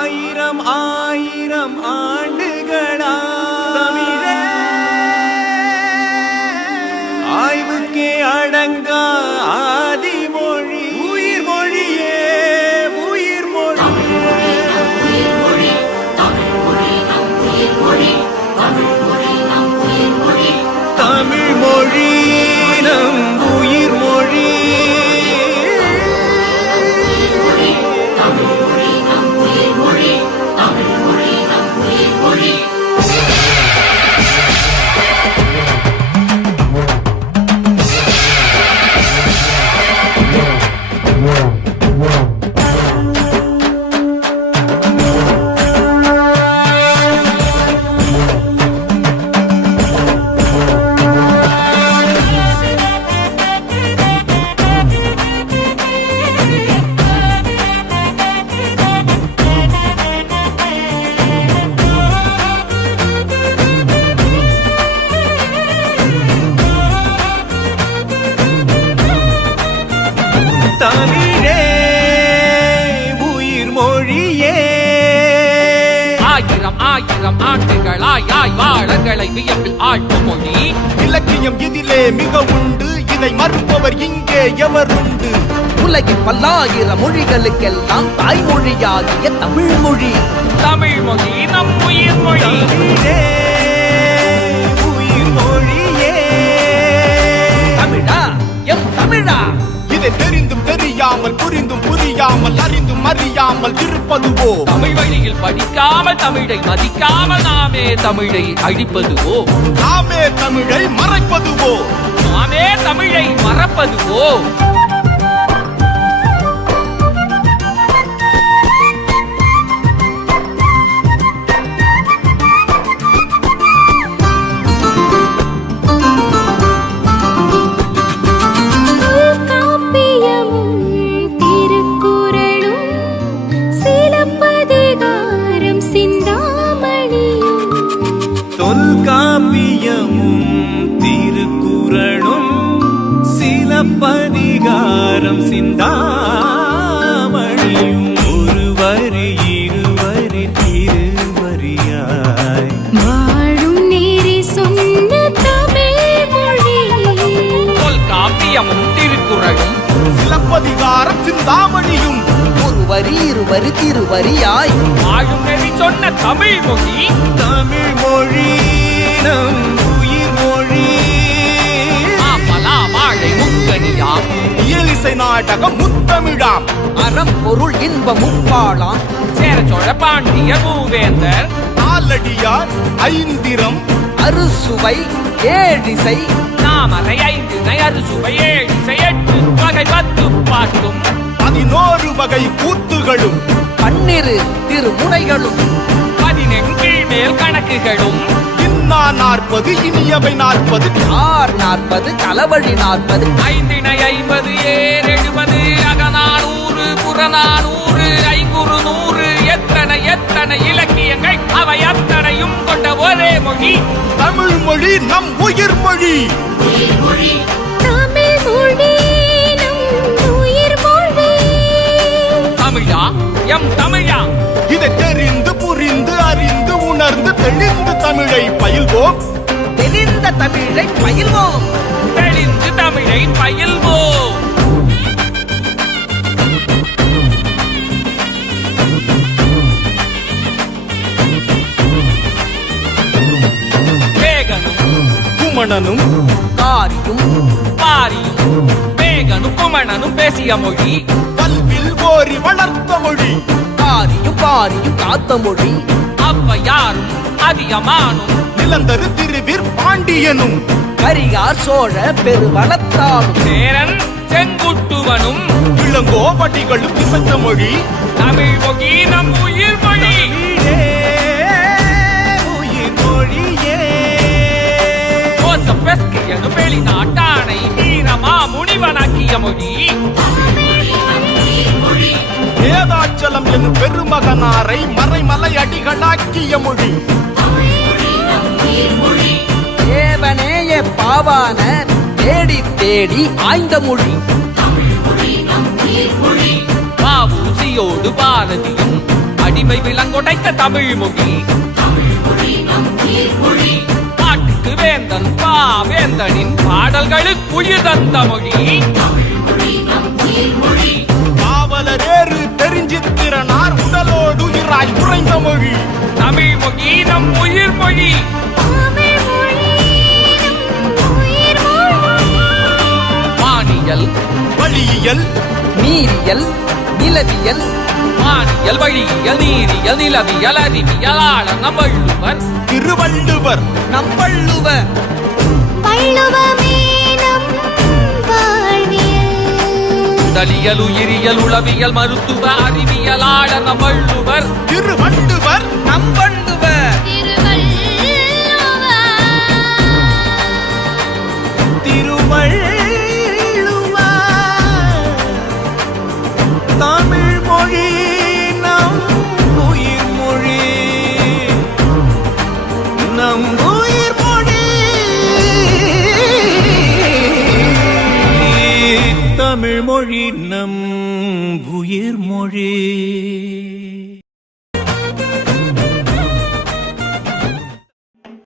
ஆயிரம் ஆயிரம் ஆண்டுகளே ஆய்வுக்கே அடங்க தமிழே உயிர் மொழியே ஆயிரம் ஆயிரம் ஆண்டுகளாய் ஆய் வாழங்களை வியப்பில் ஆட்டு மொழி இலக்கியம் இதிலே மிக உண்டு இதை மறுப்பவர் இங்கே எவர் உண்டு உலகில் மொழிகளுக்கெல்லாம் தாய்மொழியாகிய தமிழ் மொழி தமிழ் மொழி நம் உயிர் மொழியே அறியாமல் புரிந்தும் புரியாமல் அறிந்தும் அறியாமல் இருப்பதுவோ தமிழ் வழியில் படிக்காமல் தமிழை மதிக்காமல் நாமே தமிழை அழிப்பதுவோ நாமே தமிழை மறைப்பதுவோ நாமே தமிழை மறப்பதுவோ பரிகாரம் சிந்தாமணியும் ஒரு வரி இருவரி திருவரியாய் வாழும் நீரி சொன்னியமும் திருக்குறளும் சிலப்பதிகாரம் சிந்தாமணியும் ஒரு வரி இருவரி திருவரியாய் வாழும் நெறி சொன்ன தமிழ் மொழி தமிழ் மொழி நம் உயிர் மொழி இயலிசை நாடகம் முத்தமிழாம் அறம் பொருள் இன்ப முப்பாளாம் சேர சோழ ஐந்திரம் அறுசுவை ஏழிசை நாமரை ஐந்து அறுசுவை ஏழிசை எட்டு வகை பத்து பதினோரு வகை கூத்துகளும் பன்னிரு திருமுனைகளும் பதினெண்டு மேல் கணக்குகளும் அம்மா நாற்பது இனியவை நாற்பது ஆர் நாற்பது தலைவழி நாற்பது ஐந்தினை ஐம்பது ஏன் எழுபது அகநானூறு புறநானூறு ஐநூறு நூறு எத்தனை எத்தனை இலக்கியங்கள் அவை அத்தனையும் கொண்ட ஒரே மொழி தமிழ் மொழி நம் உயிர் மொழி தமிழா எம் தமிழா இதை தெரிந்து புரிந்து அறிந்து உணர்ந்து தெளிந்த தமிழை பயில்வோம் தெளிந்த தமிழை பயில்வோம் தெளிந்து தமிழை பயில்வோம் குமணனும் காரியும் பாரியும் குமணனும் பேசிய மொழி கல்வில் ஓரி வளர்த்த மொழி காரியும் பாரியும் காத்த மொழி யாரும் அதிகமானும் நிலந்தது திருவிர் பாண்டியனும் கரிகார் சோழ பெருவளத்தாலும் சேரன் செங்குட்டுவனும் இளங்கோ பட்டிகளும் மொழி தமிழ் மொழி என் பெருமகனாரை மறை மலை அடிகளாக்கிய மொழி ஏவனே ஏ பாவான தேடி தேடி ஆய்ந்த மொழி பாபூசியோடு பாரதியும் அடிமை விலங்குடைத்த தமிழ் மொழி பாட்டுக்கு வேந்தன் பாவேந்தனின் பாடல்களுக்கு உயிர் தந்த மொழி பாவலரேறு செஞ்சிருக்கிறனார் உடலோடு இராய் குறைந்த மொழி தமிழ் நம் உயிர் மொழி வழியியல் நீரியல் நிலவியல் வானியல் வழியியல் நீரியல் நிலவியல் அறிவியலாள நம்பள்ளுவர் திருவள்ளுவர் நம்பள்ளுவர் வள்ளுவமே உடலியல் உயிரியல் உளவியல் மருத்துவ அறிவியலாட நம் வள்ளுவர் திருவள்ளுவர் நம்பன் தமிழ் மொழி நம் உயிர் மொழி